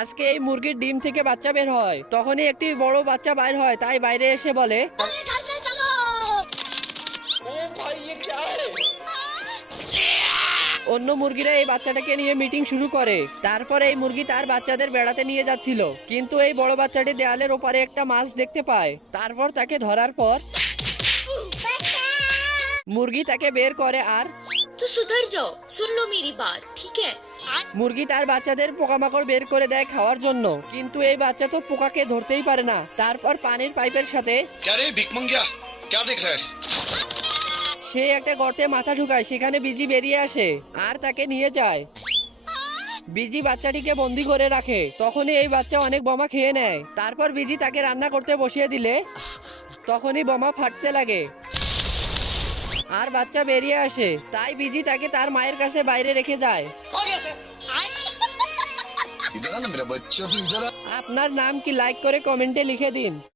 আজকে এই মুরগির ডিম থেকে বাচ্চা বের হয়। তখনই একটি বড় বাচ্চা বাইর হয়, তাই বাইরে এসে বলে, অন্য মুরগিরা এই বাচ্চাটাকে নিয়ে মিটিং শুরু করে। তারপর এই মুরগি তার বাচ্চাদের বেড়াতে নিয়ে যাচ্ছিল, কিন্তু এই বড় বাচ্চাটি দেয়ালের ওপারে একটা মাছ দেখতে পায়। তারপর তাকে ধরার পর মুরগি তাকে বের করে আর तो सुधर जाओ, सुन लो मेरी बात, ठीक है? মুরগি তার বাচ্চাদের পোকামাকড় বের করে দেয় খাওয়ার জন্য, কিন্তু এই বাচ্চা তো পোকাকে ধরতেই পারে না। তারপর পানির পাইপের সাথে क्या रे भिख मंगिया, क्या देख रहा है? সে একটা গর্তে মাথা ঢুকায়, সেখানে বিজি বেরিয়ে আসে আর তাকে নিয়ে যায়। বিজি বাচ্চাটিকে বন্দি করে রাখে। তখনই এই বাচ্চা অনেক বোমা খেয়ে নেয়। তারপর বিজি তাকে রান্না করতে বসিয়ে দিলে তখনই বোমা ফাটতে লাগে আর বাচ্চা বেরিয়ে আসে। তাই বিজি তাকে তার মায়ের কাছে বাইরে রেখে যায়। इधर आ ना मेरा बच्चा, तू इधर आ। আপনার নাম কি লাইক করে কমেন্টে লিখে দিন।